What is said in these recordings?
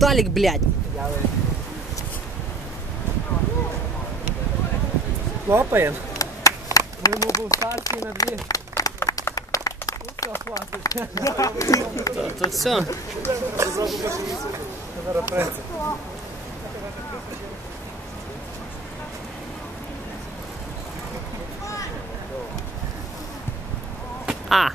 Віталік, блядь. Хлопаємо. Ми йому був старший на дві. Ну все, хватить. То, то все. А.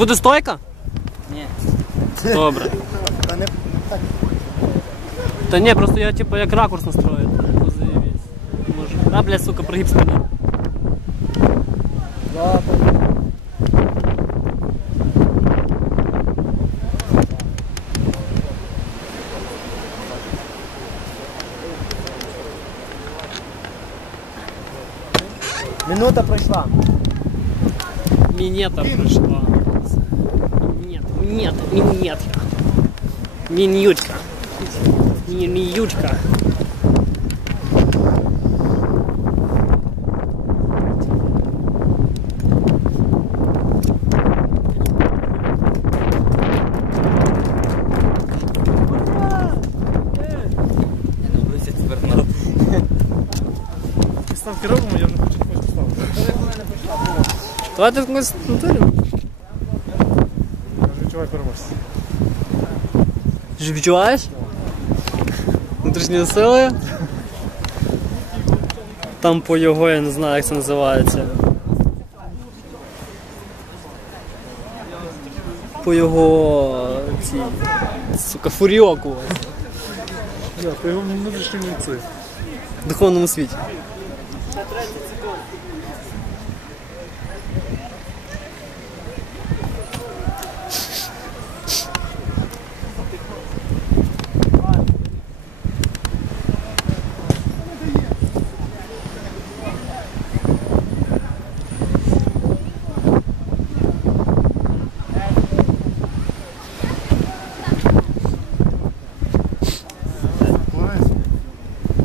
буде стойка? Ні. Добре. Та не Та ні, просто я типу як ракурс настрою. типу, заєбісь. Може. А, блядь, сука, прогиб спини. Минута пройшла. Минета пришла. Нет, нет, минетка. Минютка. Ми- Минютка. Ставки робимо, я вже хочу хочу ставити. Давайте в натурі. Переможця. Ти ж відчуваєш? Внутрішні сили. Там по його, я не знаю, як це називається. По його цій, сука, фуріоку Я, по його внутрішньому це. в духовному світі.